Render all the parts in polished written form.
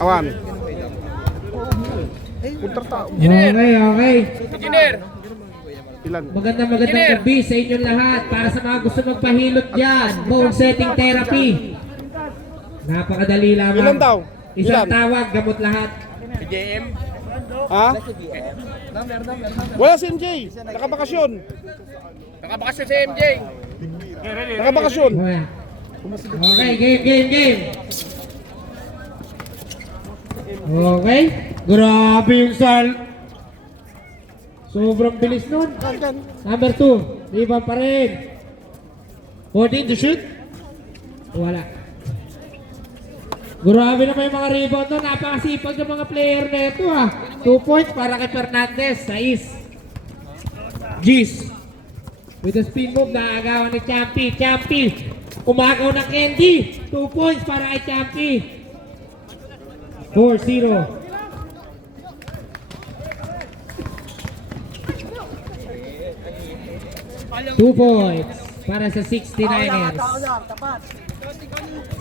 Awan. Punta tao. Okay. Engineer! Ilan? Magandang gabi sa inyong lahat. Para sa mga gusto magpahilot dyan, bone setting therapy. Napakadali lamang. Ilan daw? Isang Ilan? tawag, gamot lahat. JM? Ha? Wala si MJ. Nakabakasyon. Nakabakasyon si MJ. Nakabakasyon. Okay, game. Okay. Grabe yung sal. Sobrang bilis nun. Number 2. Iban pa rin. 14 to shoot. Wala. Grabe naman yung mga rebound nun. Napakasipag ng mga player na ito ha. 2 points para kay Fernandez. 6. G's. With the spin move, naagawan ni Champi. Umagaw ng Candy. 2 points para kay Champi. 4-0. 2 points para sa 69ers.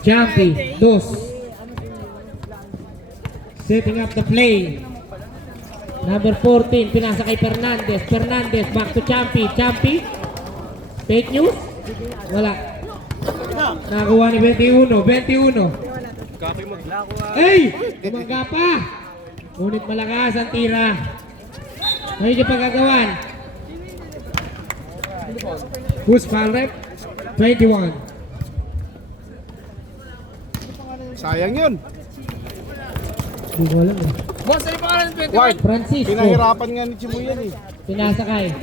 Champi, 2. Setting up the play. Number 14, pinasa kay Fernandez. Back to Champi. Fake news? Wala. Nakakuha ni 21. Hey! Gumangga pa! Ngunit malakas ang tira. Ngayon yung pagkagawan. Who's foul rep? 21. Sayang yun. Hindi ko alam eh. Boss, ano yung pangalan ng 21? White. Francisco. Pinahirapan nga ni Chimo yan eh. Pinasakay.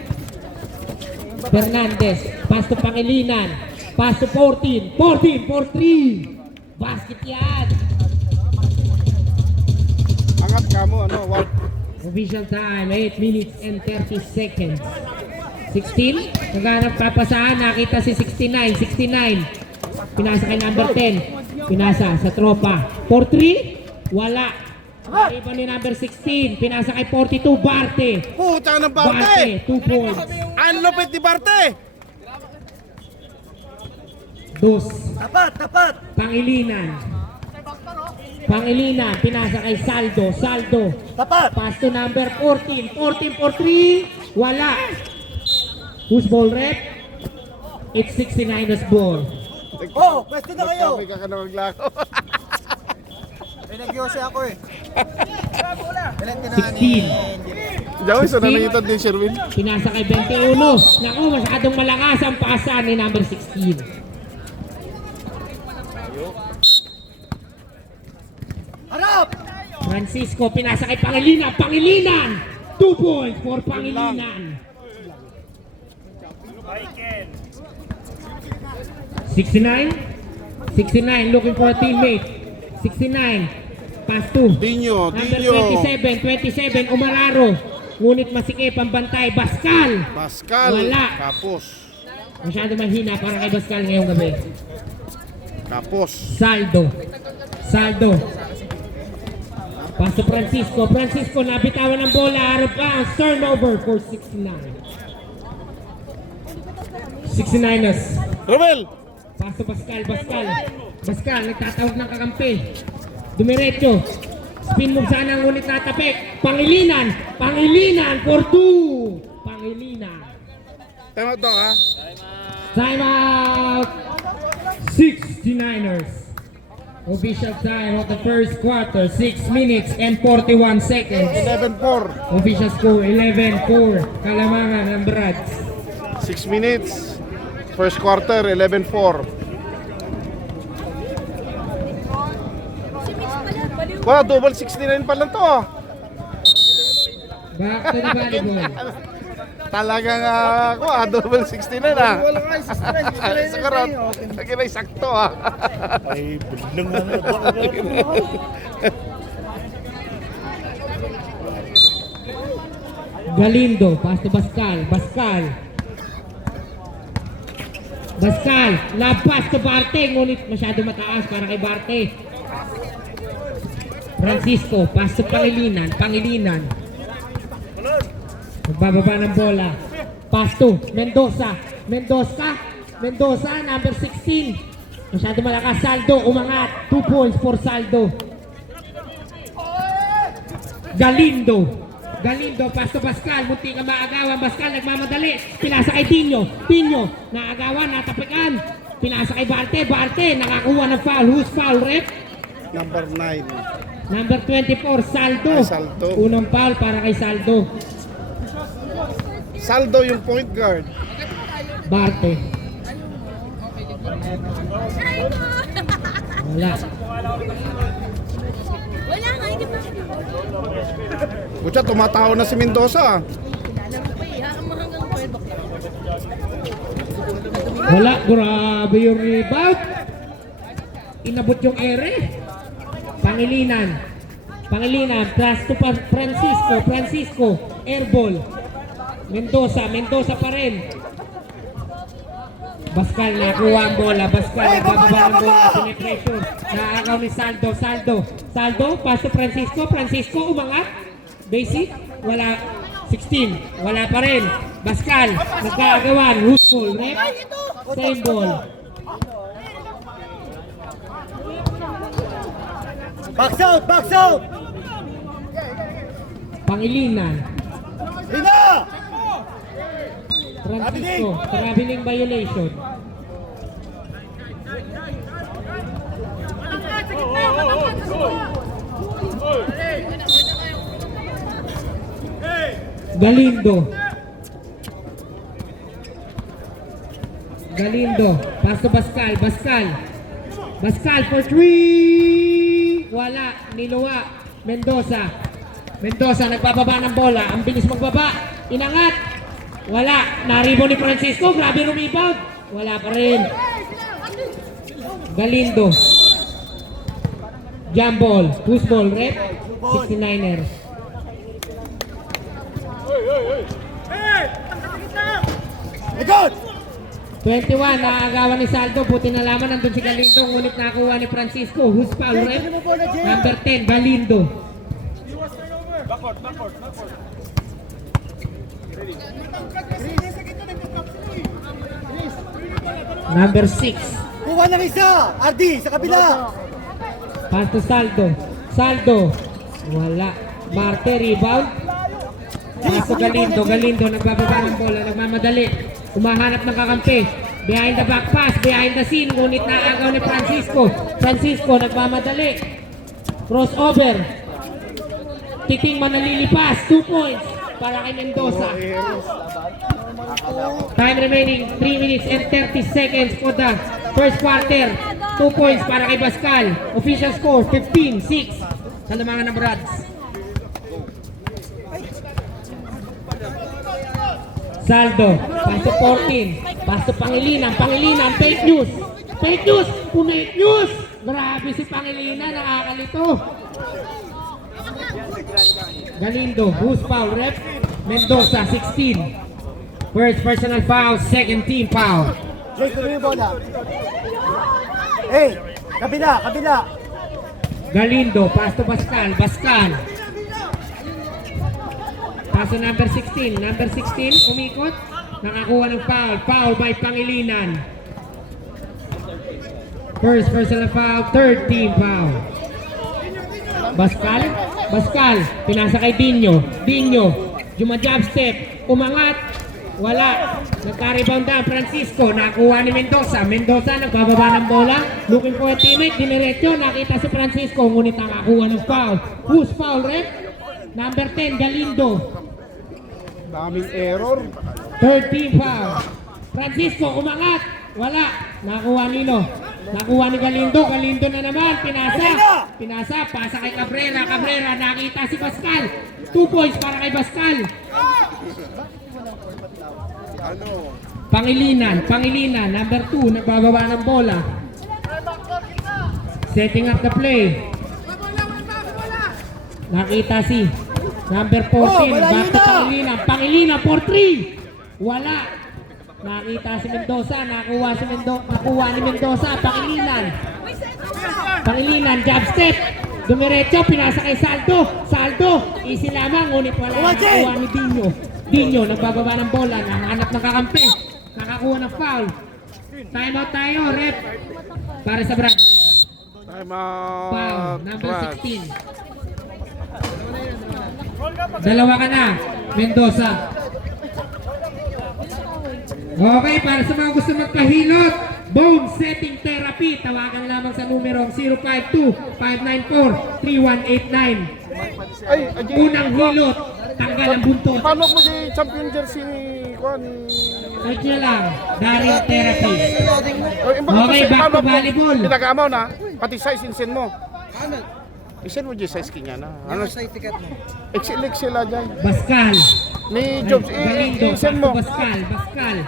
Fernandez. Pass to Pangilinan. Pass to 14. 4-3. Basket yan. Angat ka mo, White. Official time. 8 minutes and 30 seconds. 16. Naghanap papasaan. Nakita si 69. Pinasa kay number 10. Pinasa sa tropa. 4-3. Wala. Iba ni number 16. Pinasa kay 42. Barte. Puta ng Barte! 2 points. Ang lupit ni Barte! 2. Tapat! Pangilinan, pinasa kay Saldo. Tapat! Pass to number 14. 14-3. Wala. Who's ball rep? It's 69ers ball. Oh, pwesto na kayo! May ka na maglako. May nagyose ako eh. 16. Diyan, isa na nakita din, Sherwin. Pinasa kay 21. Naku, masyadong malakas ang pasa ni number 16. Harap! Francisco, pinasa kay Pangilinan. 2 points for Pangilinan. 69, looking for a teammate. 69, pass to Dinyo. number 27, Umararo. Ngunit masikip ang bantay. Bascal. Wala. Kapos. Masyado mahina para kay Bascal ngayong gabi. Kapos. Saldo. Pass to Francisco, nabitawan ng bola. Harap pa. Turnover for 69. 69ers. Romel! Pass to Bascal, nagtatawag ng kakampi. Dumiretso. Spin move sana, ngunit natapik. Pangilinan for 2. Tama to, ha? Time out. 69ers. Official time of the first quarter, 6 minutes and 41 seconds. 11-4. Official score, 11-4. Kalamangan ng Brads. 6 minutes. First quarter, 11-4. Wow, double 69 pa lang to, ah. Back to the volleyball. Talagang double 69, ah. Wala nga, 69. Sa karat. Naginay sakto, ah. Ay, biglang ano. Galindo, pass to Bascal. Labas to Barte, ngunit masyado mataas para kay Barte. Francisco, pass to Pangilinan. Magbababa ng bola. Pass to Mendoza, number 16. Masyado malakas. Saldo, umangat. 2 points for Saldo. Galindo. Galindo, pass to Pascal. Munti ka maagawan. Pascal nagmamadali. Pinasa kay Dinyo. Dinyo, naagawan, natapikan. Pinasa kay Barte. Barte, nakakuha ng foul. Who's foul, rep? Number 9. Number 24, Saldo. Ay, Saldo. Unang foul para kay Saldo. Saldo yung point guard. Barte. Wala. Wala nga, hindi pa. Kutsa, tumatawa na si Mendoza. Hanggang 12 o'clock. Wala, grabe yung rebound. Inabot yung ere. Pangilinan. Pangilinan, pass to Francisco. Francisco, airball. Mendoza pa rin. Pascal nakuha ang bola. Pascal nagbababa ang bola. Penetration. Naagaw ni Saldo. Saldo, pass to Francisco. Francisco umangat. Basic. Wala. 16. Wala pa rin. Pascal. Nagkaagawan. Who's ball? Rep. Same ball. Box out! Box out! Pangilinan. Hina! Francisco. Traveling violation. Galindo. Pass to Pascal. Pascal for 3. Wala. Niluwa. Mendoza nagbababa ng bola. Ang bilis magbaba. Inangat. Wala. Naribo ni Francisco. Grabe rebound. Wala pa rin. Galindo. Jump ball. Push ball. Rep. 69ers. Likod! 21. Naagawan ni Saldo. Buti na lamang nandun si Galindo. Ngunit nakuha ni Francisco. Who's foul? Rep. Number 10. Galindo. Number 6. Kuha ng isa! RD, sa kabila! Pass to Saldo. Wala. Marte, rebound. Pass to Galindo nagbababa ng bola. Nagmamadali. Umahanap ng kakampi. Behind the back pass. Behind the scene. Ngunit naagaw ni Francisco nagmamadali. Crossover. Titing manalilipas. 2 points para kay Mendoza. Time remaining 3 minutes and 30 seconds for the first quarter. 2 points para kay Pascal. Official score 15-6 sa lamangan ng Brads. Saldo, pass to 14. Pass to Pangilinan. Fake news. Fake news. Grabe si Pangilinan, nakakalito. Galindo, who's foul? Rep. Mendoza, 16. First personal foul, second team foul. Jake, tuloy yung bola. Hey! Kabila! Galindo, pass to Pascal. Pass to number 16. Number 16, umikot. Nakakuha ng foul. Foul by Pangilinan. First personal foul, third team foul. Pascal, pinasa kay Dinyo. Jumajab step, umangat. Wala. Nagka-rebound down Francisco. Nakuha ni Mendoza. Nagbababa ng bola. Looking for a teammate. Diniretso. Nakita si Francisco. Ngunit nakakuha ng foul. Who's foul, Rep? Number 10, Galindo. Daming error. Third team foul. Francisco, umangat. Wala. Nakuha nino. Nakuha ni Galindo. Galindo na naman. Pinasa. Pasa kay Cabrera. Nakita si Pascal. 2 points para kay Pascal. Pangilinan, number 2, nagbababa ng bola. Setting up the play. Nakita si number 14, back to Pangilinan for 3. Wala. Nakita si Mendoza, nakuha ni Mendoza, Pangilinan, jab step. Dumiretso, pinasa kay Saldo, easy lamang, ngunit wala. Nakuha ni Dinyo, nagbababa ng bola, nahanap ng kakampi, nakakuha ng foul. Timeout tayo, rep. Para sa Brad. Time out. Foul, number Brad. 16. Dalawa ka na, Mendoza. Okay, para sa mga gusto magpahilot, bone setting therapy, tawagan lamang sa numerong 052-594-3189. Ay, Ajay. Unang hilot, tanggal ang buntot. Paano mo si champion jersey ni Juan? Search nyo lang, Daryl Therapy. Okay, back to volleyball. Pinag-amaw na, pati size insen mo. Isen mo dyan size kanya na. Ano size ticket mo? XL Ajay. Bascal. Ni Jobs, Galindo, isen back mo. to Bascal. Bascal.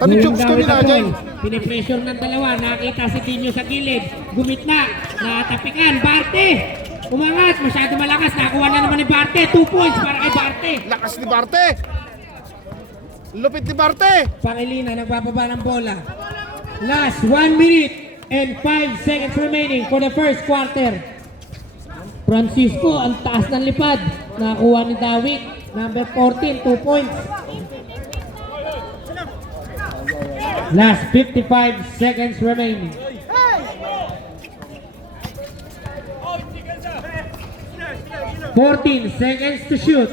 Ano Jobs ko nila Ajay? Pinipressure ng dalawa, nakita si Dino sa gilid. Gumitna, natapikan, Barte. Umangat, masyado malakas, nakuha na naman ni Barte. 2 points para kay Barte. Lakas ni Barte. Lupit ni Barte. Pangilina, nagbababa ng bola. Last 1 minute and 5 seconds remaining for the first quarter. Francisco, ang taas ng lipad. Nakuha ni Dawit. Number 14, 2 points. Last 55 seconds remaining. "14 seconds to shoot.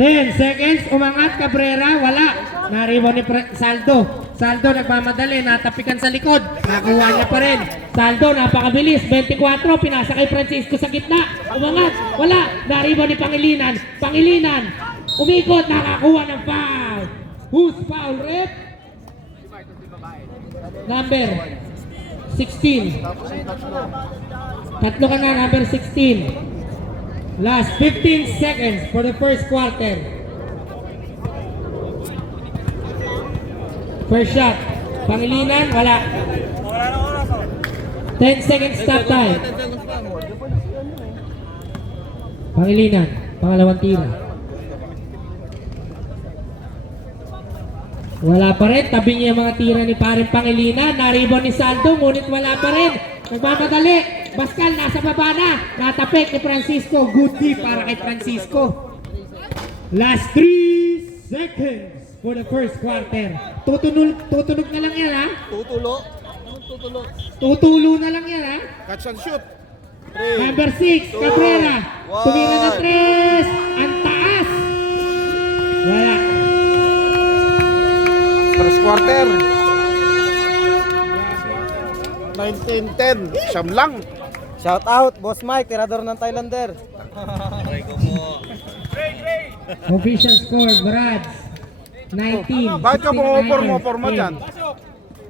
10 seconds, umangat, Cabrera, wala. Naribo ni Saldo. Saldo nagmamadali, natapikan sa likod. Nakuha niya pa rin. Saldo, napakabilis. 24, pinasa kay Francisco sa gitna. Umangat, wala. Naribo ni Pangilinan. Pangilinan, umikot, nakakuha ng foul. Who's foul, rep? Number 16. Tatlo ka na, number 16. Last 15 seconds for the first quarter. First shot. Pangilinan, wala. 10 seconds stop time. Pangilinan, pangalawang tira. Wala pa rin. Tabi niya yung mga tira ni paring Pangilinan. Naribon ni Saldo, ngunit wala pa rin. Nagmamadali. Bascal, nasa baba na. Natapik ni Francisco. Good D para kay Francisco. Last 3 seconds for the first quarter. Tutunog na lang yan, ha? Tutulo na lang yan, ha? Catch and shoot. Number 6, Cabrera. Tumira na 3. Ang taas. Wala. First quarter. 19-10. Siyam lang. Shout out, Boss Mike, tirador ng Thailander. Official score, Brads. 19. Bakit ka 69, pumopor dyan?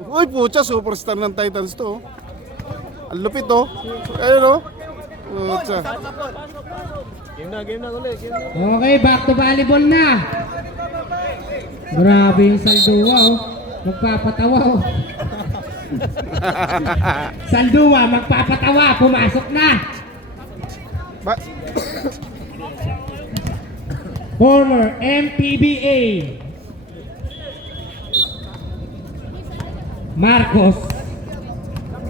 Uy, pucha, superstar ng Titans to. Ang lupit to. Ayun o. Pucha. Okay, back to volleyball na. Grabe yung Saldua, oh. Magpapatawa, oh. Saldua, magpapatawa. Pumasok na. Ba Former MPBA Marcos.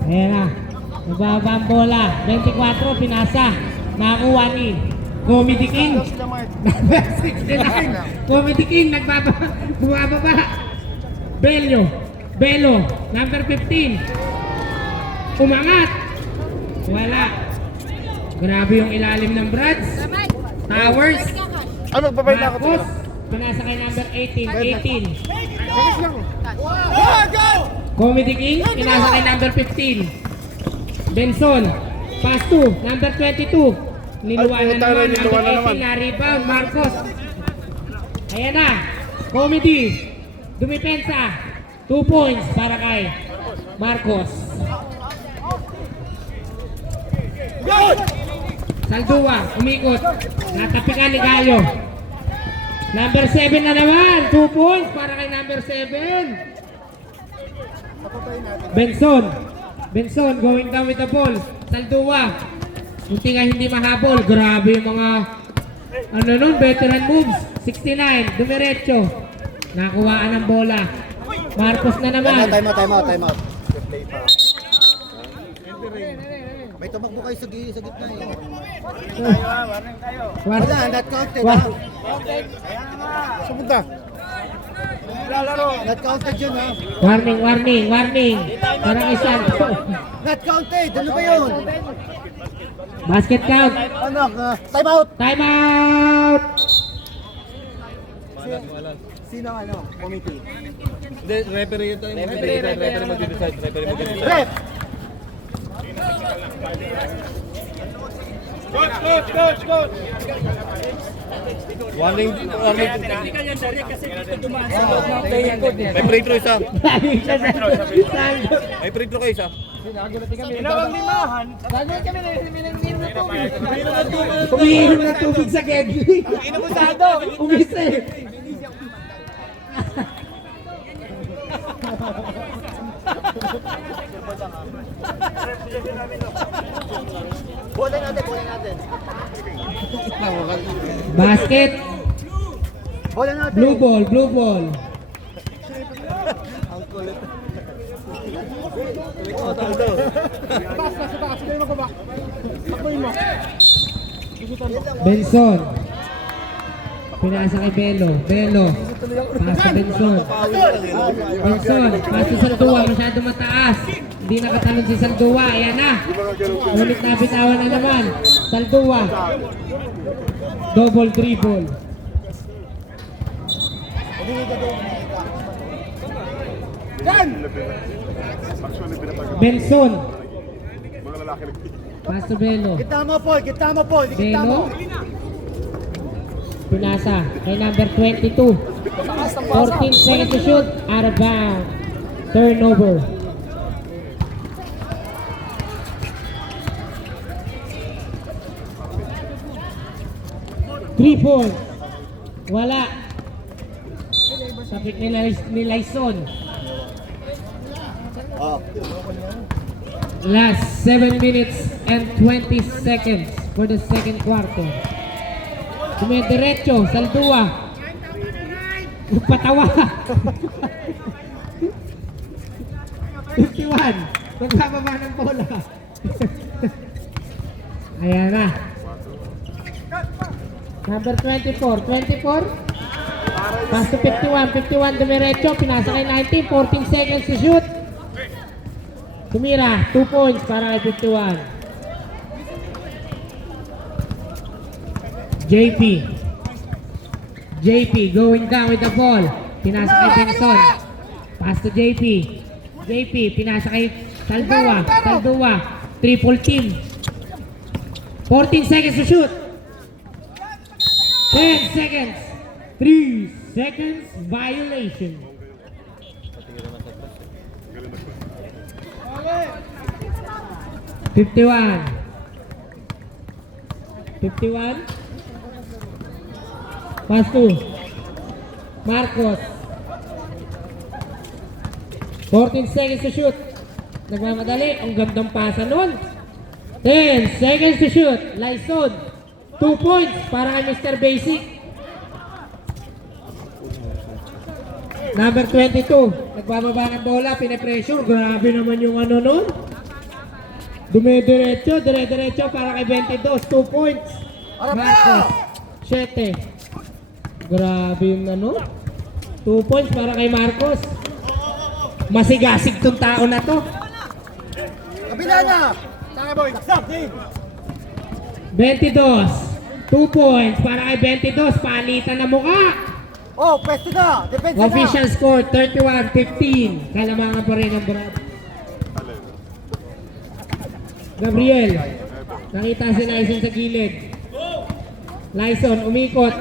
Ayan na. Nababa ang bola. 24, pinasa. Nakuha ni Comedy King. Number 69. Comedy King, bumababa. Belo, number 15. Umangat. Wala. Grabe yung ilalim ng Brads. Towers. ay, magbabay na ako. Marcos. Pinasa kay number 18. Bilis lang. Comedy King, pinasa kay number 15. Benson, pass to, number 22. Niluwanan Ay, naman, niluwanan number 18 na rebound, Marcos. Ayan na, Comedy. Dumipensa. 2 points para kay Marcos. Saldua, umikot. Natapikan ni Gayo. Number 7 na naman. 2 points para kay number 7. Benson going down with the ball. Saldua. Munti nga hindi mahabol. Grabe yung mga veteran moves. 69. Dumiretso. Nakuhaan ng bola. Marcos na naman. Time out. May tumakbo kayo sa gitna eh. Wala, not counted ha. Saan punta? Not counted yun ha. Warning. Parang isang. Not counted, ano ba yun? Basket count. Ano? Time out! Time out! Sino ano? Committee? Hindi, referee ito. Referee mag-decide. Referee mag-decide. Ref! Warning. May free throw isa. Lagi siya sa May free throw kayo isa. Umiinom ng tubig sa kegli. Umisa eh. Bola natin. Basket. Bola natin. Blue ball. Ang kulit. Benson. Pinasa kay Belo. Pass to Benson. Pass to Saldua. Masyado mataas. Hindi nakatalon si Saldua. Ayan na. Ulit na bitawan na naman. Saldua. Double dribble. Benson. Pass to Belo. Kita mo, Paul. Belo. Pinasa kay number 22. 14 seconds to shoot. Out of bound. Turnover. Three points. Wala. Tapik ni Lyson. Last 7 minutes and 20 seconds for the second quarter. Dumidiretso, Saldua. Patawa. 51. Nagbababa ng bola. Ayan na. Number 24. 24. Pass to 51. 51 dumiretso. Pinasa kay 19. 14 seconds to shoot. Tumira. 2 points para kay 51. JP going down with the ball. Pinasa kay Benson. Pass to JP. Pinasa kay Saldua. Triple team. 14 seconds to shoot. 10 seconds. 3 seconds violation. $51. Pass to Marcos. 14 seconds to shoot. Nagmamadali. Ang gandang pasa nun. 10 seconds to shoot. Lyson. 2 points para kay Mr. Basic. Number 22. Nagbababa ng bola. Pine-pressure. Grabe naman yung ano nun. Dumidiretso. Dire-diretso para kay 22. 2 points. Marcos. 7. Grabe yung ano. 2 points para kay Marcos. Masigasig tong tao na to. Kabila na! Tanga boy, stop din! 22. 2 points para kay 22. Palitan na mukha. Oh, pwesto na! Depensa na! Official score 31-15. Kalamangan pa rin ang Brad. Gabriel. Nakita si Lyson sa gilid. Lyson umikot.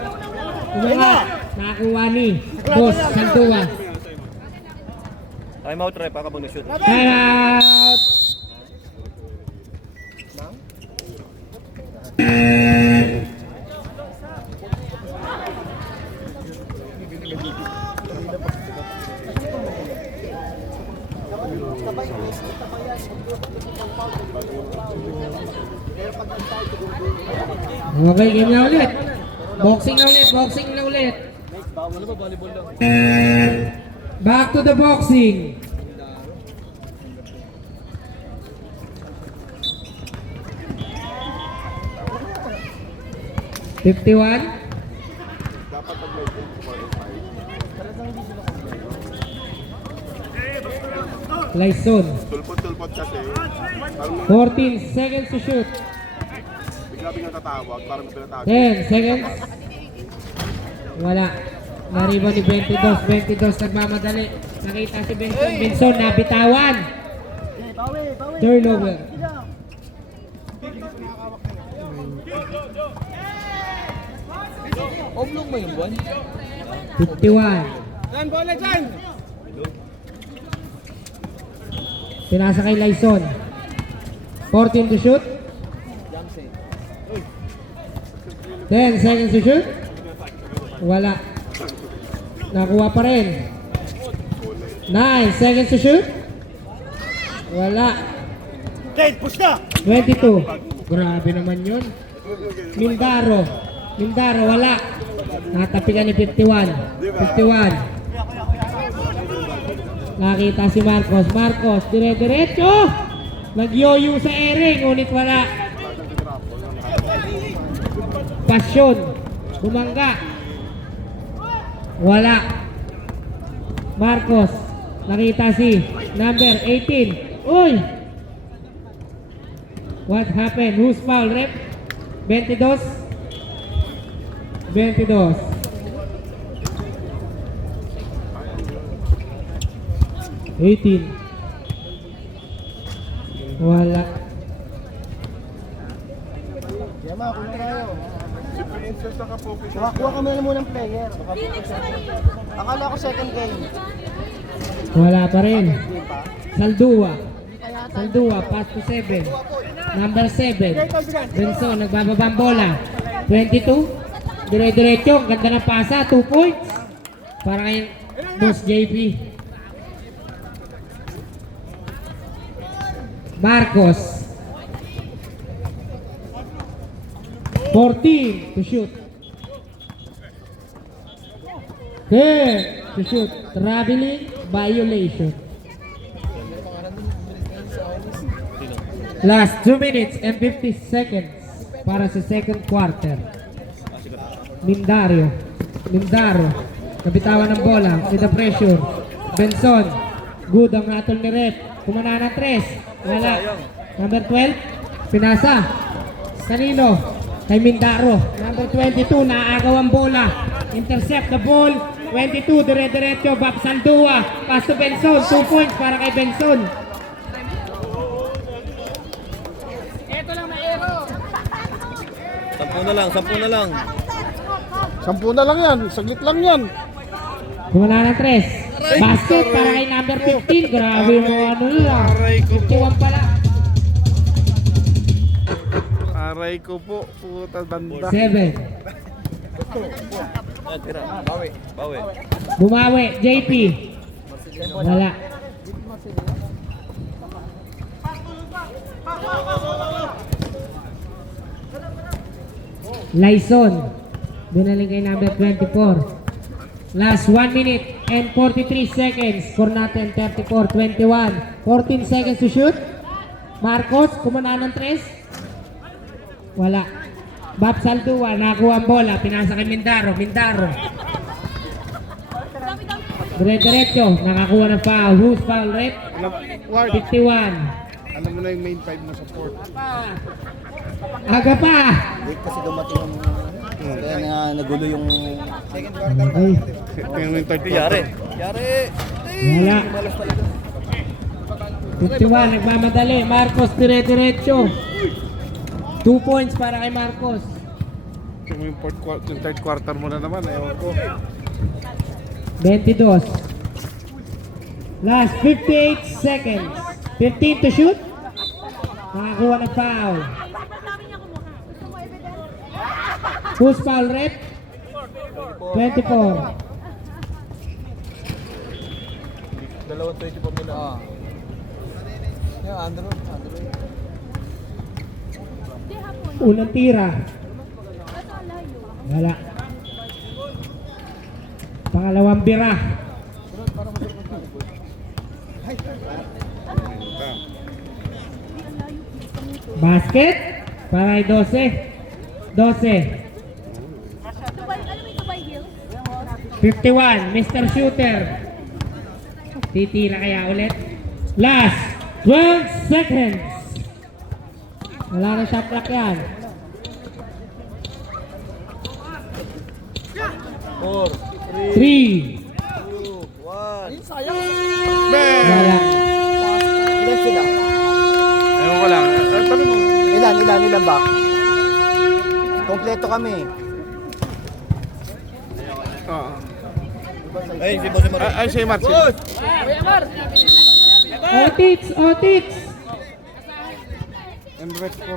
Umangat. Nakakuha ni Boss Saldua. Time out, rep.Aka bonus shoot. Time out. Okay, game na ulit. Boxing na ulit. Back to the boxing. $51. Lyson. 14 seconds to shoot. Grabe nga tatawag, parang pinatawag. 10 seconds. Wala. Nariban ni 22. 22 nagmamadali. Nakita si Benson. Benson nabitawan. Turnover. Oblong mo yung buwan? 51. Saan, bola dyan? Pinasa kay Lyson. 14 to shoot. 10 seconds to shoot. Wala. Nakuha pa rin. 9 seconds to shoot. Wala. 22. Grabe naman yun. Mindaro. Mindaro, wala. Natapigan ni 51. 51. Nakita si Marcos. Marcos, dire-diretso. Nagyoyo sa ere, ngunit wala. Pasyon. Bumangga. Wala. Marcos. Nakita si number 18. Uy! What happened? Who's foul, rep? 22? 22. Wala. Yama, kunin tayo. Kuha kami na muna ng player. Akala ko second game. Wala pa rin. Saldua. Saldua, pass to 7. Number 7. Benson, nagbababa ang bola. 22. Dire-diretso, ang ganda ng pasa. 2 points. Para kay Boss JP. Marcos. 14 to shoot. 10 to shoot. Traveling violation. Last 2 minutes and 50 seconds para sa second quarter. Mindaro. Nabitawan ng bola. With the pressure. Benson. Good ang ratol ni Rep. Kumana ng 3. Wala. Number 12. Pinasa. Kanino? Kay Mindaro. Number 22. Naagaw ang bola. Intercept the ball. 22. Dire-diretso. Back Saldua. Pass to Benson. 2 points para kay Benson. Sampu na lang, 10 na lang. 10 na lang yan, saglit lang yan. Kumana ng 3. Basket para kay number 15. Grabe yung mga ano nila. 51 pala. Aray ko po, puta banda. 7. Tira. Bawi. Bumawi. JP. Wala. Lyson. Dinaling kay number 24. Last 1 minute and 43 seconds. Score natin 34-21. 14 seconds to shoot. Marcos, kumana ng 3. Wala. Bab Saldua, nakuha ang bola. Pinasa kay Mindaro. Dire-diretso. Nakakuha ng foul. Who's foul, Rep? Ward, 51. alam mo na yung main 5 mo support. Aga pa. Late kasi dumating yung... Kaya nga nagulo yung... Ay, Tingnan mo yung third Yari. wala. 51, nagmamadali. Marcos, dire-diretso. 2 points para kay Marcos. Tingnan mo yung third quarter mo na naman, ewan ko. 22. Last 58 seconds. 15 to shoot. Nakakuha ng foul. Who's foul, Rep? 24. Dalawang 24 nila. Yung Andrew. Unang tira. Wala. Pangalawang bira. Basket. Para kay 12. 12. Alam mo yung Dubai Hills? 51, Mr. Shooter. Titira kaya ulit. Last 12 seconds. Wala na shot clock yan. 3. Ben! Wala. Ilan sila? Ewan ko lang. Tabi mo. Ilan ba? Kompleto kami. Oo. Ay, si Boss Mar. Ay, si Marcy. Otits. Enrek ko.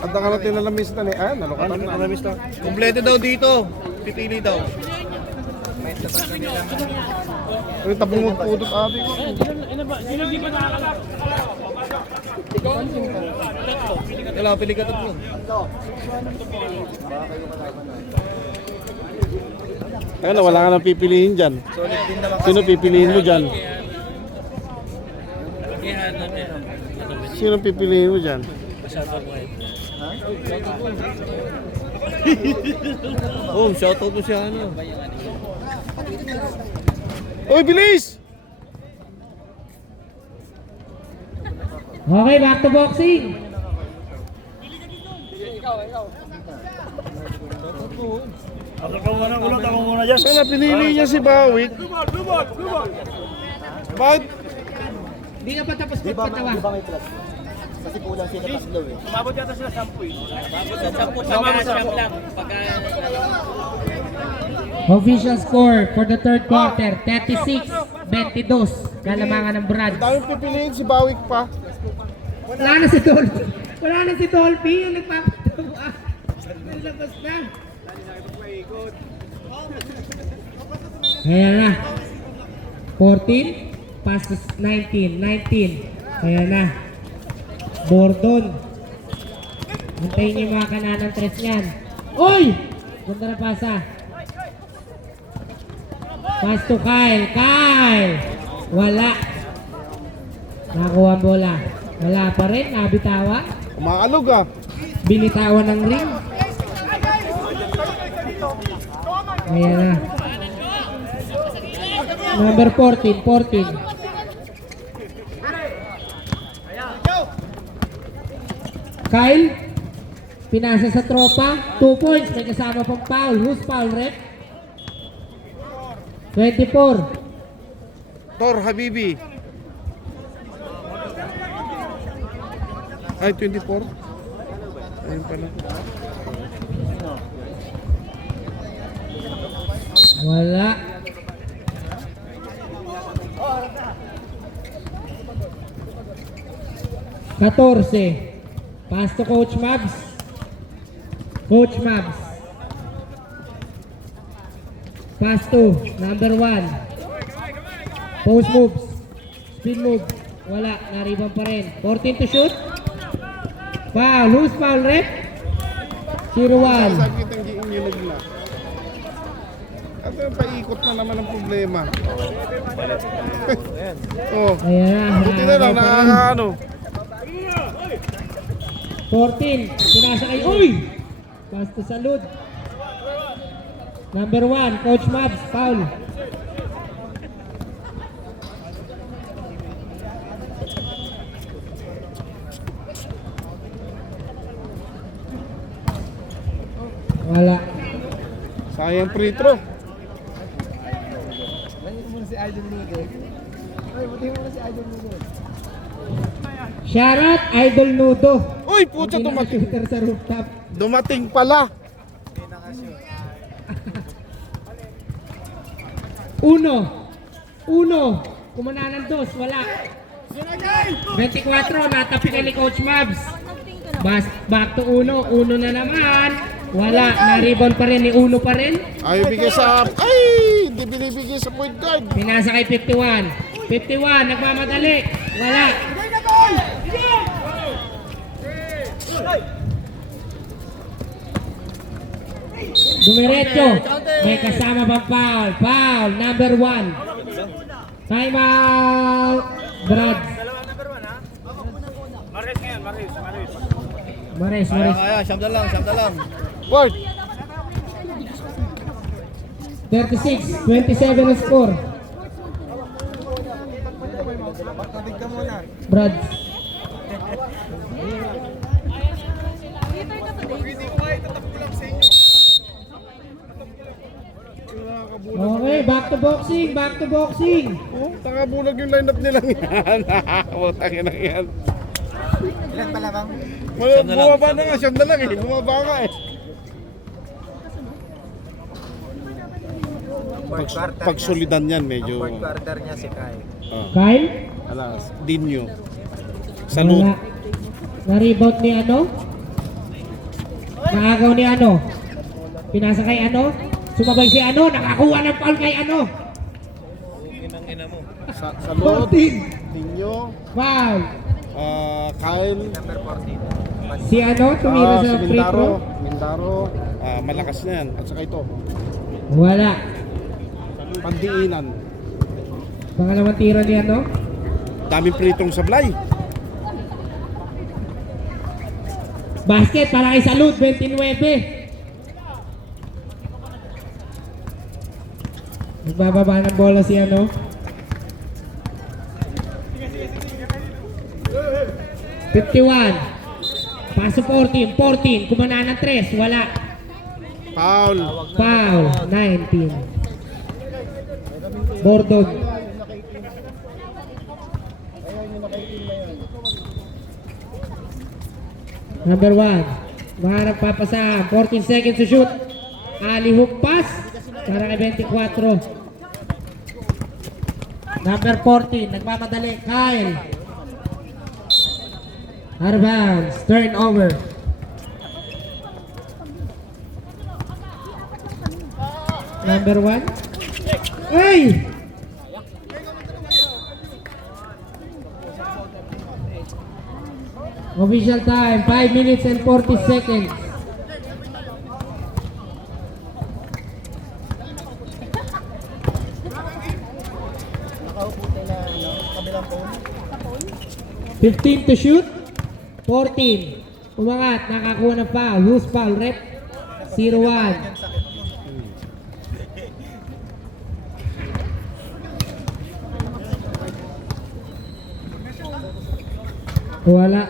At ka natin nalamis na ni... Ah, nalukatan na. Kompleto daw dito. Pipili daw. Ay, tabungod po doon abi ko. Kailangan pili ka tatlo. Ayun na, wala ka nang pipiliin dyan. Solid din naman. Sino pipiliin mo dyan? Sino pipiliin mo dyan? Oh, shoutout mo siya ano. Uy, bilis! Okay, back to boxing. Kaya pinili niya si Bawik. Bakit? Di na pa tapos magpatawa. Di ba may plus? Kasi kulang sila tatlo eh. Official score for the third quarter, 36-22. Kalamangan ng Brad. Daming pipiliin si Bawik pa. Wala na si Dolphy. Wala na si Dolphy yung nagpapatawa. Nalabas na. Ayan na. 14 pass to 19. 19. Ayan na. Bordon. Antayin niyo yung mga kananang tres niyan. Uy! Ganda na pasa. Pass to Kyle. Kyle! Wala. Nakakuha ang bola. Wala pa rin. Nabitawa. Umaalog ah. Binitawan ng ring. Ayan na. Number 14. 14. Kyle. Pinasa sa tropa. 2 points. May kasama pang foul. Who's foul, rep? 24. Tor Habibi. Ay, 24. Ayun pala. Wala. Katorse. Pass to Coach Mabs. Coach Mabs. Pass to number 1. Post moves. Speed move. Wala. Nariban pa rin. 14 to shoot. Foul. Who's foul, rep? 0-1. Sabi kitang giinyunog na. At yung paikot na naman ang problema. Oh. Ayan na. Buti na lang, nakakaano. 14. Sinasakay. Uy! Pass to Salud. Number 1. Coach Mabs. Foul. Wala. Sayang free throw. Shoutout Idol Nudo. Uy, pucha, Hindi dumating. naka-shooter sa rooftop. Dumating pala. Uno. Kumana ng 2. Wala. 24. Natapikan ni Coach Mabs. Back to Uno. Uno na naman. Wala. Na-rebound pa rin. Ni Uno pa rin. Ayaw bigay sa... Ay! Hindi binibigay sa point guard. Pinasa kay 51. 51. Nagmamadali. Wala. Dumiretso. May kasama pang foul. Foul. Number 1. Time out. Brad. Maris. Kaya, siyam na lang. Ward! 36. 27 ang score. Brad. Okay, back to boxing, back to boxing. Oh, takabulag yung lineup nilang yan. Butang na yan. Ilan pala bang? Bumaba na nga, siyam na lang eh. Bumaba nga eh. Pagsulidan yan, medyo... Fourth quarter niya si Kai. Kyle? Alas, Dinyo. Salud. Wala. Na-rebound ni ano? Naagaw ni ano? Pinasa kay ano? Sumabay si ano? Nakakuha ng foul kay ano? Salud. 14. Dinyo. Foul. Kyle. Number 14. Si ano? Tumira Si sa free throw? Mindaro. Malakas na yan. At saka ito. Wala. Pandiinan. Pangalawang tira ni ano? Daming pritong sablay. Basket para kay Salud, 29. Nagbababa ng bola si ano? $51. Paso 14, 14. Kumana ng 3, wala. Foul. Foul, 19. Bordog. Number 1. Maharap papasa. 14 seconds to shoot. Ali hook pass. Para kay 24. Number 14. Nagmamadali. Kyle. Arbounds. Turnover. Number 1. Ay! Official time, 5 minutes and 40 seconds. Kabilang phone. 15 to shoot. 14. Umangat, nakakuha ng foul. Loose foul, rep. 0-1. Wala.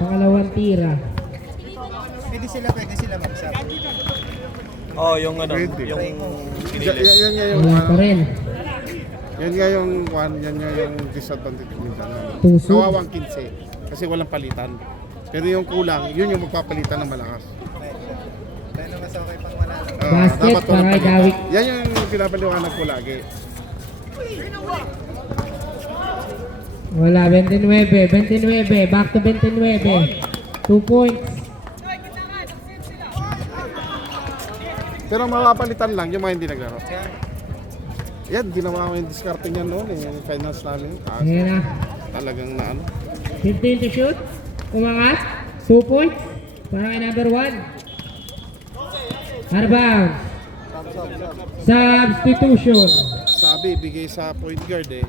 Pangalawang tira. Pwede sila mag-sub. Oh, yung ano, Pwede. yung Yan nga yung... Wala pa rin. Yan nga yung yan nga yung disadvantage minsan. Puso. Kawawang 15 kasi walang palitan. Pero yung kulang, yun yung magpapalitan ng malakas. Kaya naman sa okay pang manalo. Basket Dapat walang para kay palitan. Dawik. Yan yung pinapaliwanag ko lagi. Wala, 29. 29. Back to 29. 2 points. Pero mapapalitan lang yung mga hindi naglaro. Yan, ginawa ko yung discarding yan noon eh, yung finals namin. Ayan na. Talagang na ano. 15 to shoot. Umangat. 2 points. Para kay number 1. Arbounds. Substitution. Sabi, bigay sa point guard eh.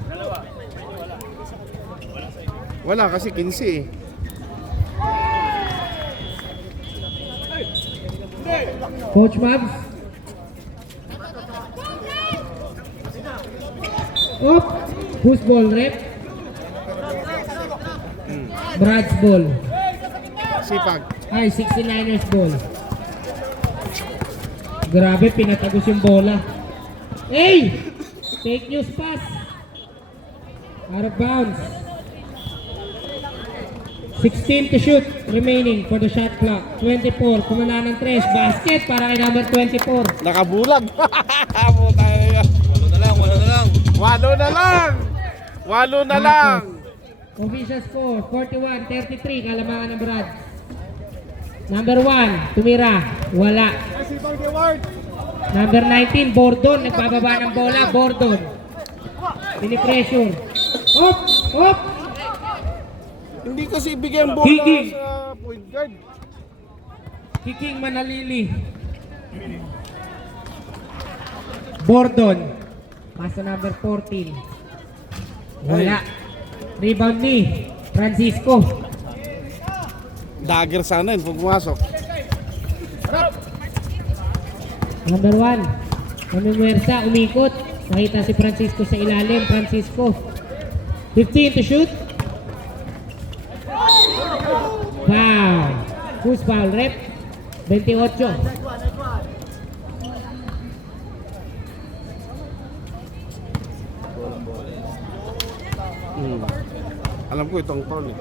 Wala kasi 15 eh. Coach Mabs. Up. Whose ball, rep? Brad's ball. Sipag. Ay, 69ers ball. Grabe, pinatagos yung bola. Hey! Fake news pass. Out of bounds. 16 to shoot remaining for the shot clock. 24, kumana ng 3. Basket para kay number 24. Nakabulag. Puta na. walo na lang. Walo na lang. Walo na lang. Official score, 41-33, kalamangan ng Brad. Number 1, tumira. Wala. Number 19, Bordon. Nagbababa ng bola, Bordon. Pinipressure. Hop! Hop! Hindi kasi ibigay ang bola Higing. sa point guard. Kiking Manalili. Bordon. Paso number 14. Wala. Rebound ni Francisco. Dagger sana yun pag pumasok. Number 1. Namimwersa, umikot. Nakita si Francisco sa ilalim. Francisco. 15 to shoot. Foul. Who's foul, rep? 28. Alam ko itong foul eh.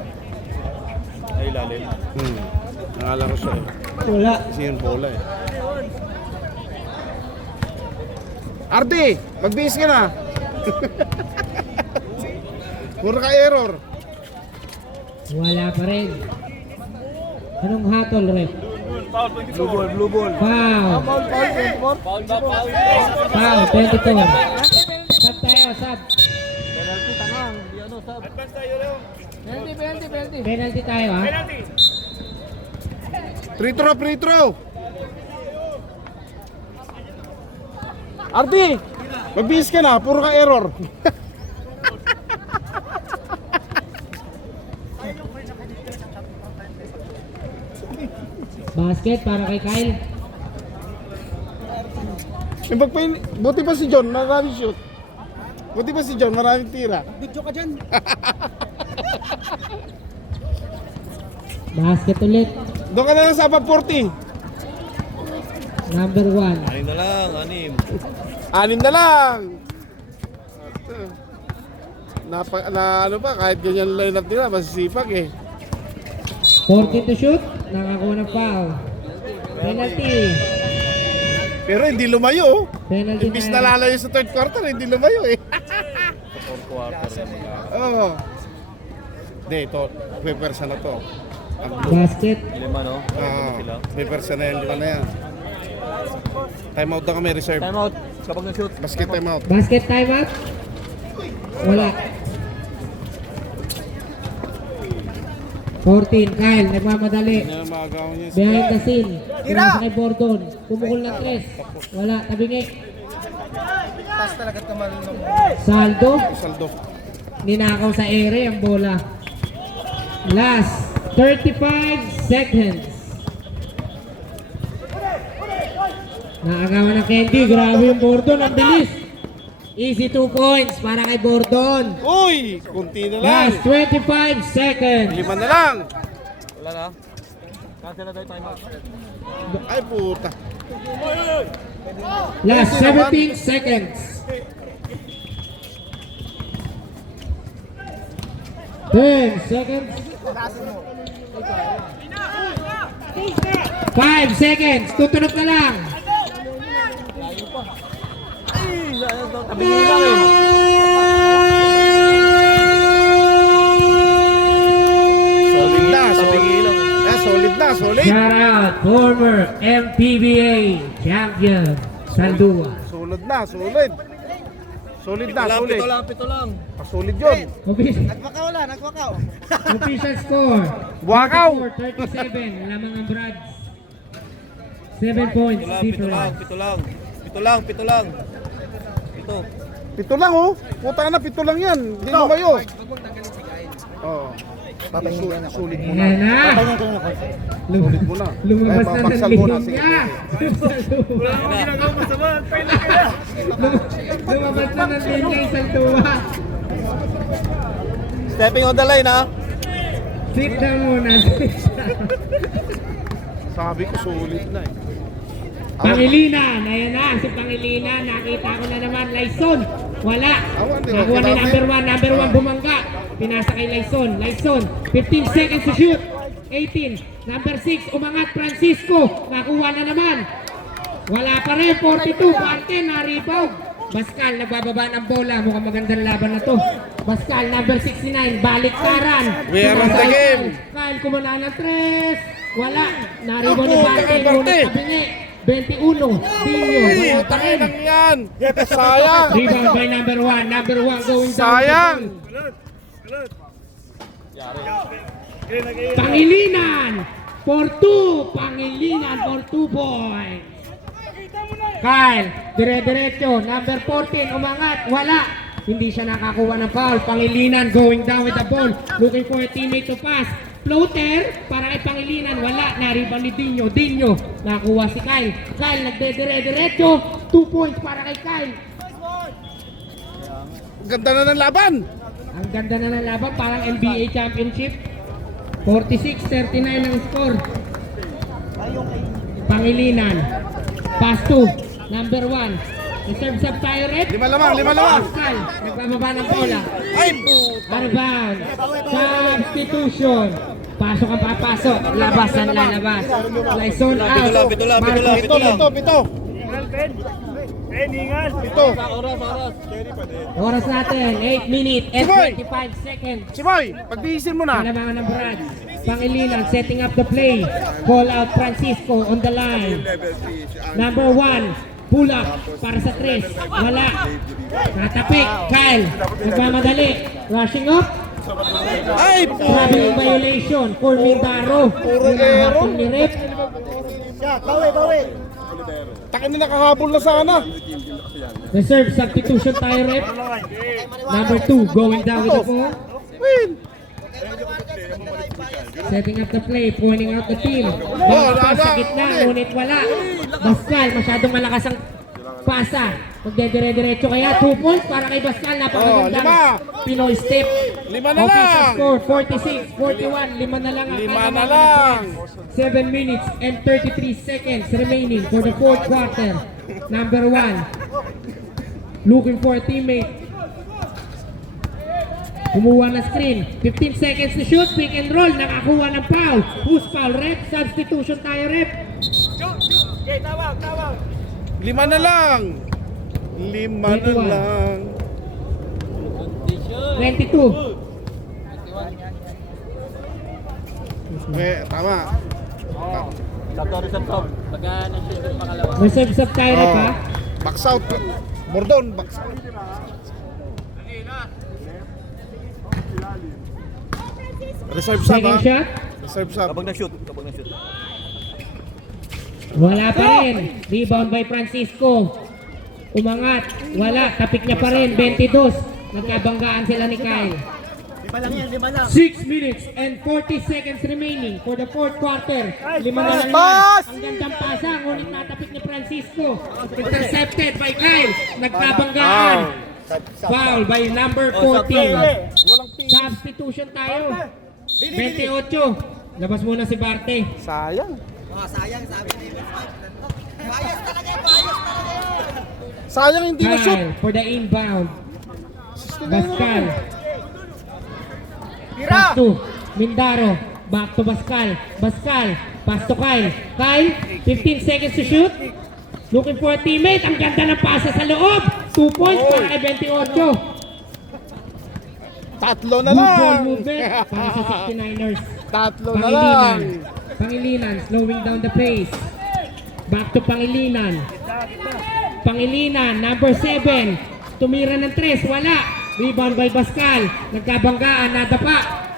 Ay, lalim. Nangala ko siya eh. Wala. Kasi yung bola eh. Ardi! Magbihis ka na! Puro ka error. Wala pa rin. Anong hatol, Rep? Blue ball, blue ball. Foul. Foul ba, foul? Foul, 22. Sub tayo, sub. Penalty, tangang. Di ano, sab. Penalty tayo, ha? Free throw, free throw! Ardi! Magbihis ka na, puro ka error. Basket para kay Kyle. Buti pa si John, maraming shoot. Buti pa si John, maraming tira. Video ka dyan. Basket ulit. Doon ka na lang sa above 40. Number 1. Anim na lang, anim. 6 na lang. Ano pa, kahit ganyan lineup nila, masisipag eh. 14 to shoot. Nakakuha ng foul. Penalty. Pero hindi lumayo. Penalty Imbis na. na lalayo sa third quarter, hindi lumayo eh. Sa fourth quarter. Oo. Hindi, ito, pwersa na to. Basket. Lima, no? Pwersa na yan, lima na yan. Time out na kami, reserve. Time out. Kapag na-shoot. Basket time out. Basket timeout. Wala. 14. Kyle, nagmamadali. Ano yung mga gawin niya? Behind the scene. Pinasa kay Bordon. Pumukol ng 3. Wala. Tabingi. Taas talaga kamal ng... Saldo. Saldo. Ninakaw sa ere ang bola. Last 35 seconds. Naagawan ng Candy. Grabe yung Bordon. Ang bilis. Easy 2 points para kay Bordon. Uy! Kunti na lang. Last 25 seconds. 5 na lang. Wala na. Cancel na tayo time out. Ay puta. Last 17 seconds. 10 seconds. 5 seconds. Tutunod na lang. Tabingin lang eh. Solid na, solid. Tabingin lang. Solid na, solid. Shout out former MPBA champion Saldua. Solid na, solid. Solid na, solid. Pito lang. Solid yun. Nagwakaw lang, nagwakaw. Official score. Buwakaw. 37. Lamang ang Brads. 7 points difference. Pito lang. Pito. 7 lang oh. Puta na, 7 lang yan. Hindi lumayo. Oo. Sulit mo na. Ayan na. Sulit mo na. Lumabas na ng Bagsal mo na, lihim sige. niya. Lumabas na ng lihim niya yung Saldua. Stepping on the line, ha? Sit down muna. Sabi ko, sulit na eh. Pangilinan, ayan na, si Pangilinan, nakita ko na naman, Laison, wala. Nakuha ni number 1 bumangga, pinasa kay Laison, 15 seconds to shoot, 18, number 6, umangat Francisco, nakuha na naman, wala pa rin, 42, Bante, na-rebound, Bascal, nagbababa ng bola, mukhang magandang laban na to, Bascal, number 69, baliktaran, We are on the game. Kyle, kumana ng 3, wala, na-rebound ni Bante, ngunit kabingi, 21, Dinyo, wala pa rin. Lang yan. Sayang. Rebound by number 1 going down. Sayang. Pangilinan for 2. Pangilinan for 2 points. Kyle, dire-diretso. Number 14, umangat. Wala. Hindi siya nakakuha ng foul. Pangilinan going down with the ball. Looking for a teammate to pass. Floater para kay Pangilinan. Wala. Naribang ni Dinyo. Dinyo. Nakuha si Kyle. Kyle nagde-dire-diretso. 2 points para kay Kyle. Ganda na ng laban. Ang ganda na ng laban. Parang NBA Championship. 46-39 ang score. Pangilinan. Pass 2. Number 1. Reserve sub tayo, Rep. Lima lamang. Pascal, nagbababa ng bola. Arban, substitution. Pasok ang papasok. Labas ang lalabas. Lyson out. Pito lang. Pito. Oras natin, 8 minutes and Siboy! 25 seconds. Siboy, pagbihisin mo na. Kalamangan ng Brad. Pangilinan, setting up the play. Call out Francisco on the line. Number 1, pull up para sa 3. Wala. Natapik, Kyle. Nagmamadali. Rushing up. Ay! Traveling violation for Mindaro. Hinahatol ni Rep. Bawi. Takin na nakahabol na sana. Reserve substitution tayo, Rep. Number 2, going down with the ball. Win! Setting up the play, pointing out the team. Bounce pass sa gitna, ngunit wala. Pascal, masyadong malakas ang pasa. Magdedire-diretso kaya 2 points para kay Pascal. Napakagandang Pinoy step. Lima na Official lang. score, 46-41. 5 na lang ang Lima kalamangan na ng lang. Friends. 7 minutes and 33 seconds remaining for the 4th quarter. Number 1, looking for a teammate. Kumuha ng screen. 15 seconds to shoot. Pick and roll. Nakakuha ng foul. Who's foul? Rep. Substitution tayo, Rep. Lima na lang. 22. Tama. Reserve sub tayo, Rep, ha? Box out. Bordon, box out. Reserve sub, Second ha? shot. Reserve sub. Kapag na-shoot. Wala pa rin. Rebound by Francisco. Umangat. Wala. Tapik niya pa rin. 22. Nagkabanggaan sila ni Kyle. 6 minutes and 40 seconds remaining for the 4th quarter. 5 na lang yan. Ang gandang pasa. Ngunit natapik ni Francisco. Intercepted by Kyle. Nagkabanggaan. Foul by number 14. Substitution tayo. 28. Labas muna si Barte. Sayang. Sayang, sabi ni Bias talaga. Sayang hindi na shoot. Kyle for the inbound. Pascal. Pass to Mindaro. Back to Pascal. Pass to Kyle. Kyle, 15 seconds to shoot. Looking for a teammate. Ang ganda ng pasa sa loob. 2 points para kay 28. Tatlo na Good ball lang. movement para sa 69ers. Tatlo na lang. Pangilinan, slowing down the pace. Back to Pangilinan. Number 7. Tumira ng 3, wala. Rebound by Pascal. Nagkabanggaan, nadapa.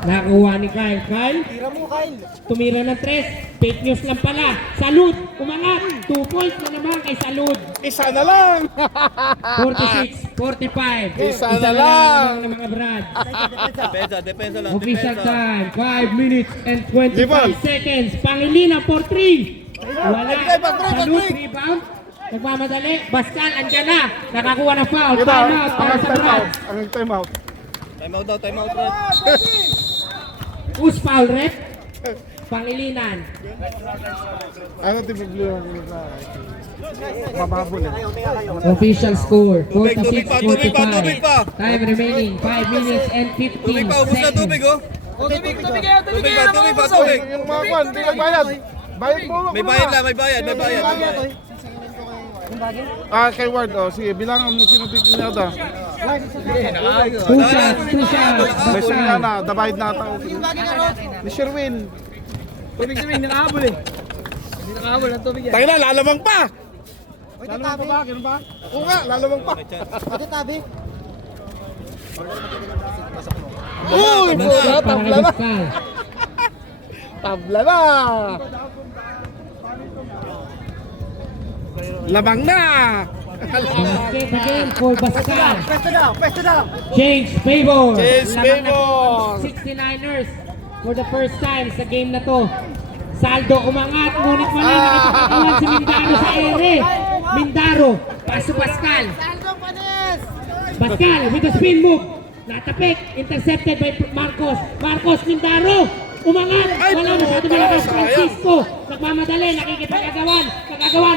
Nakuha ni Kyle. Tira mo, Kyle. Tumira ng 3. Fake news lang pala. Salud, umangat. 2 points na naman kay Salud. Isa na lang. 46, 45. Isa na lang. Ng mga Brad. Depensa lang. Official time, 5 minutes and 25 Libal. seconds. Pangilinan for 3. Wala. Salud, rebound. Nagmamadali. Pascal, andyan na. Nakakuha ng foul. Time out para sa Brad. Ang time out. Time out daw. Who's foul, Rep? Pangilinan. Ano tibiglo ang mababol eh. Official score, Tubig 46, pa. 45. Time remaining, 5 minutes and 15 Tubig pa, ubus na tubig, seconds. oh. Tubig pa. Yung mga kwan, hindi nagbayad. Bayad mo. May bayad lang, may bayad. Kay Ward, sige, bilangan mo sino titinada. Two shots. May Pascal. sila na, dabayad na ata. Ni Sherwin. Tayo na, lalamang pa! Lalamang pa ba? Ganun ba? Oo nga, lalamang pa. Ito tabi. Uy! Bola, Para tabla kay na. Pascal. Tabla na! Labang na! Basket again for Pascal. Pwesto na. Change favor. Change Laban na favor. 69ers for the first time sa game na to. Saldo umangat, ngunit wala nakipagkakawan si Mindaro sa ere. Mindaro, paso Pascal. Pascal with the spin move. Natapik, intercepted by Marcos Mindaro. Umangat, wala masyado malakas Francisco. Nagmamadali, nakikipag-agawan.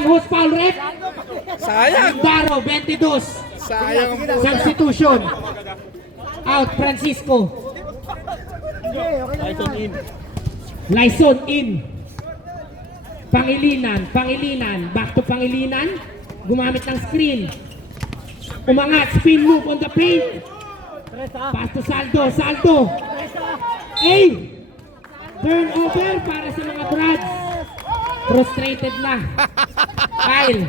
Who's foul, Rep? Sayang! Daro, 22. Sayang po. Substitution. Out, Francisco. Lyson in. Pangilinan. Back to Pangilinan. Gumamit ng screen. Umangat, spin move on the paint. Pass to Saldo. Turnover para sa mga Brads. Frustrated na. Kyle.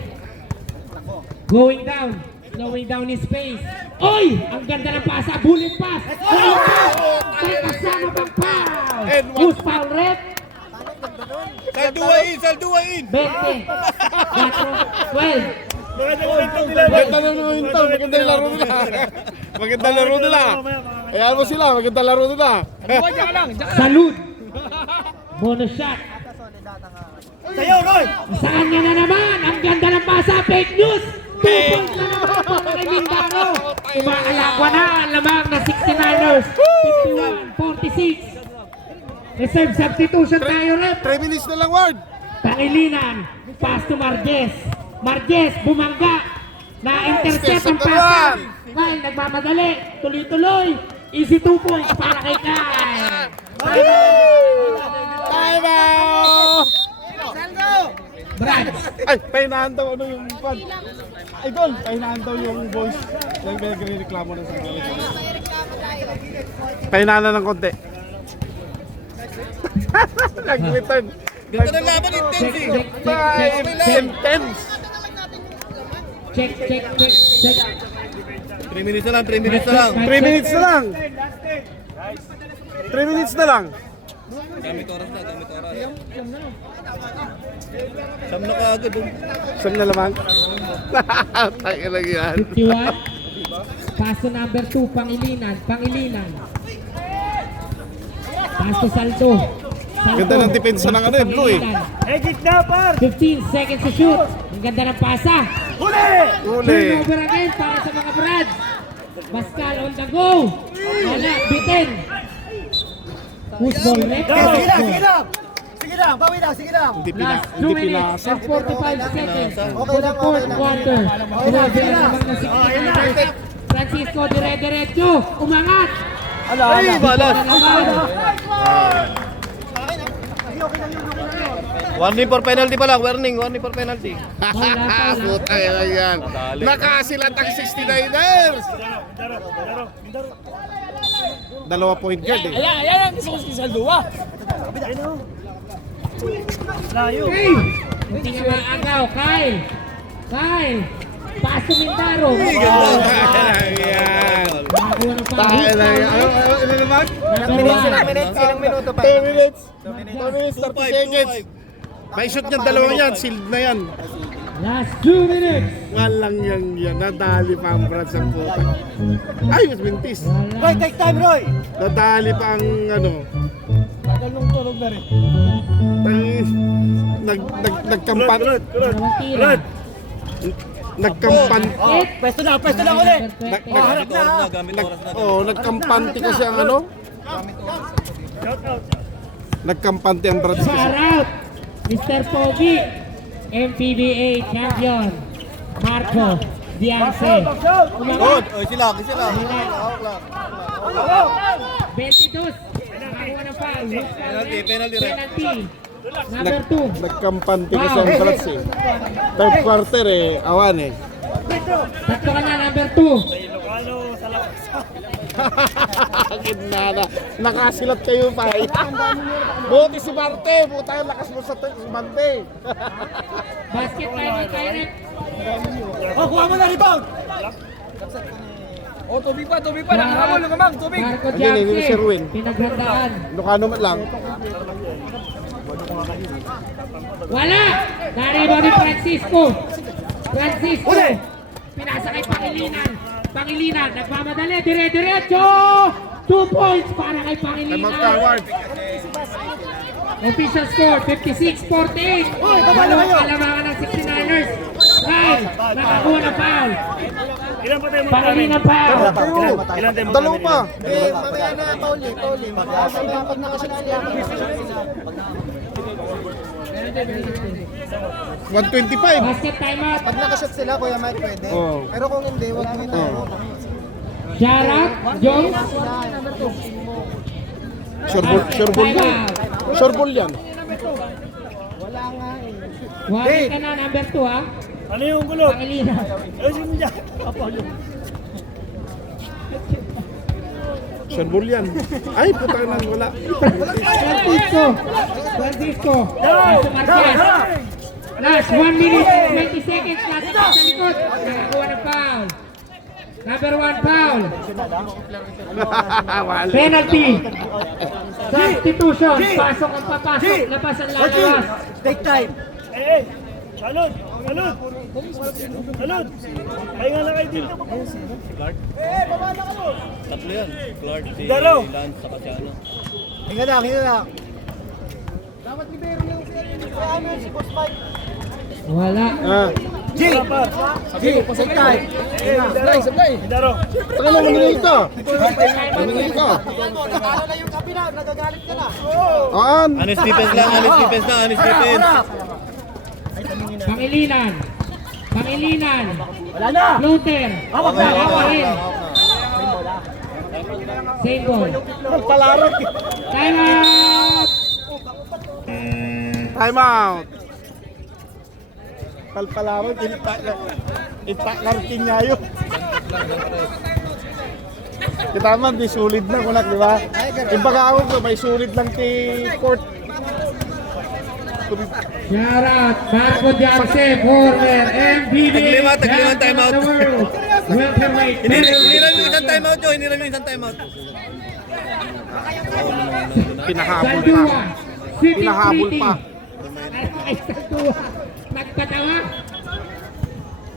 Going down. Slowing down his pace. Oy! Ang ganda ng pasa. Bullet pass. May kasama pang foul. And one. Who's foul rep? Salduwain! Salduwain! 20. 12. Maganda na naman ito. Maganda yung laro nila. Maganda laro nila. Ayan mo sila. Maganda laro nila. Salud. Bonus shot. Sayo, Roy! Saan niya na naman? Ang ganda ng pasa. Fake news. 2 points na naman para kay Mindaro. Umaalakwa na ang lamang na 69ers. 51-46. Reserve substitution tayo rep. 3 minutes na lang, Ward. Pangilinan. Pass to Marquez. Marquez bumangga. Na-intercept ang pasa. Kyle nagmamadali. Tuloy-tuloy. Easy 2 points para kay Kyle. Time out! Brad. Ay, painahan daw ano yung fan. Idol, painahan daw yung voice. Yung nagre-reklamo na sa mga. Painahan na ng konti. Nag-return. Ganda ng laban, intense eh! Intense. Check. 3 minutes na lang, 3 minutes na lang. 3 minutes na lang. 3 minutes na lang. Gamit oras na, gamit oras. Sam na ka agad oh. Saan na lamang? Tayo lang yan. 51. Pass to number 2, Pangilinan. Pass to Saldo. Ganda ng depensa ng ano eh, Blue eh. Edit na, par! 15 seconds to shoot. Ang ganda ng pasa. Huli! Uli. Turnover again para sa mga Brads. Pascal on the go. Wala, bitin. Who's ball rep? Sige lang, bawi lang, sige lang! Last 2 Hindi minutes pinasa. and 45 seconds for the fourth quarter. Grabe na naman na 69ers. Francisco, dire-diretso. Umangat. Ay, balas! Warning for penalty pa lang, warning for penalty. Puta yan. Nakasilat ang 69ers. 2 point guard eh. Ayan, gusto ko sa Salduwa! Layo! Hindi nga maagaw. Kyle. Pass to Mindaro. Yan. Nakakuha ng foul. Tayo lang yan. Ano naman? Number 1. 2 minutes. 2 minutes, 30 seconds. May shoot niyan, dalawang yan. Sealed na yan. Last 2 minutes. Walang yan. Nadali pa ang Brads ang puta. Ay, mas mintis. Roy, take time, Roy! Nadali pa ang ano. Tagalong tulog na rin. Nagkampan. Dalawang tira. Nagkampan. Pwesto na ulit! Gamit oras na, gamit oras na. Nagkampante kasi ang ano. Nagkampante ang Brads kasi. Shout out Mr. Pogi, MPBA champion Marco Diance. Good! Umangat. Oy, sila. Hawak lang. 22. Nakakuha ng foul. Penalty, ref. Penalty. Number 2. Nagkampante kasi ang Brads eh. Third quarter eh, awan eh. Tatlo ka na, number 2. Gitna na. Nakasilat kayo pa eh. Buti si Marte. Puta yung lakas mo sa Marte. Basket tayo rep. Oh, kuha mo na rebound! Oh, tubig pa! Nakakamol, lumamang, tubig! Marco Hindi, hindi Diance. si Erwin. Pinaghandaan. Lucano man lang. Wala! Nariba ni Francisco. Pinasa kay Pangilinan. Nagmamadali. Dire-diretso. 2 points para kay Pangilinan. Official score, 56-48. Dalawang kalamangan ng 69ers. Kyle, nakakuha ng foul. Pangilinan foul. Dalawa pa. Mamaya na, Pauli. Dapat na kasi 125. Basket timeout. Pag nakashot sila, Kuya Mike, pwede. Oo. Pero kung hindi, wag mo ito. Sharat, Jones. Sure ball yan. Timeout. Sure ball yan. Wari ka na, number 2 ha. Ano yung gulot? Pangilina. Ayusin mo dyan. Apolo. Sure ball yan. Ay, putang na, wala. Francisco. Paso Marquez. Last 1 minute, 20 seconds. Last sa likod. Nakakuha ng foul. Number 1 foul. Wala. Penalty. Substitution. Pasok ang papasok. Labas ang lalabas. Take time. Eh, salud! Salud! Salud! Pahinga na kayo dito. Tatlo yan. Clark, si Daro. Lance, saka si ano. Hinga lang, hinga lang. Dapat libero yung si Boss Mike. Wala. G! Take time. Sablay. Daro. Taka na, maningil ka. Maningil ka. Nakala na yung kabila, nagagalit ka na. Aan. Honest defense lang, honest defense na, honest defense. Pangilinan. Pangilinan. Wala na. Floater. Wala pa rin. Same ball. Time out. Time out. Palpalaran, itaklarkin niya yun. Kita man, di sulit na kunak, di ba? Ibaga ako ko, may sulit lang ti court. Shoutout Marco Jarce, former MVP Taglima champion timeout. of the world. Welterweight. Hiniram yung isang timeout nyo, hiniram yung isang timeout. Pinahabol pa. Saldua. Sitting Pinahabol pretty. pa. Ay, Saldua. Nagpatawa.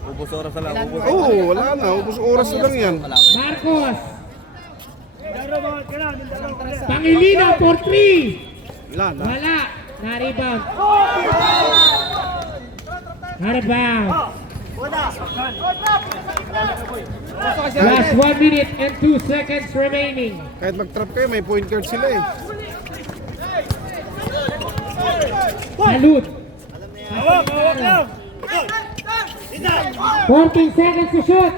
Ubus oras na lang, ubus. Oo, wala na. Ubus oras na lang yan. Marcos. Daro, mga kailangan. Daro. Pangilinan for 3. Wala na. Wala. Na-rebound. Na-rebound. Last 1 minute and 2 seconds remaining. Kahit mag-trap kayo, may point guard sila eh. Salud. Hawak, hawak lang. 14 seconds to shoot.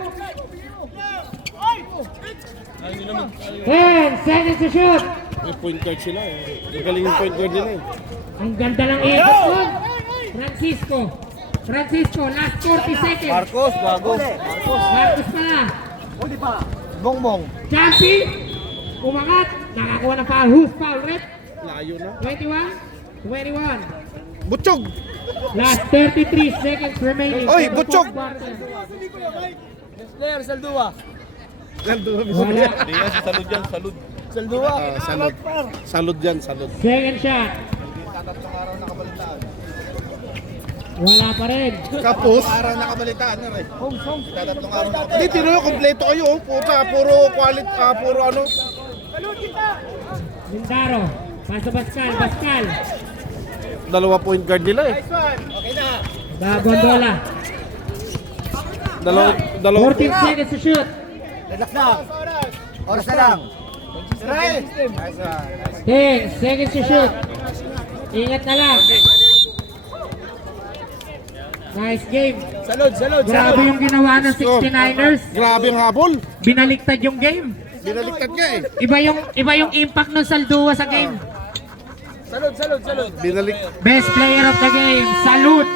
10 seconds to shoot. May point guard sila eh. Magaling yung point guard nila eh. Ang ganda ng ikot nun. Francisco, last 40 seconds. Marcos, bago. Marcos pa. Bongbong. Champi. Umangat. Nakakuha ng foul. Who's foul? Rep. Layo na. 21. 21. Butchog! Last 33 seconds remaining. Oy, Butchog! Saldua. Wala. Hindi yan, si Salud yan, Salud. Saldua. Salud. Salud yan, salud. Second shot. Wala pa rin. Kapos. Araw nakabalitaan na rin. Tatlong araw na. Hindi, tino nyo, kompleto kayo. Oh. Puta, puro quality, puro ano. Mindaro. Paso Pascal. Pascal. Dalawa point guard nila eh. Gondola. Dalawa. 14 seconds to shoot. Relax na. Oras na lang. 10 seconds to shoot. Ingat na lang. Nice game. Salud. Grabe yung ginawa ng 69ers. Grabe ang habol. Binaliktad yung game. Binaliktad nga eh. Iba yung impact ng Saldua sa game. Salud. Binalik. Best player of the game. Salute.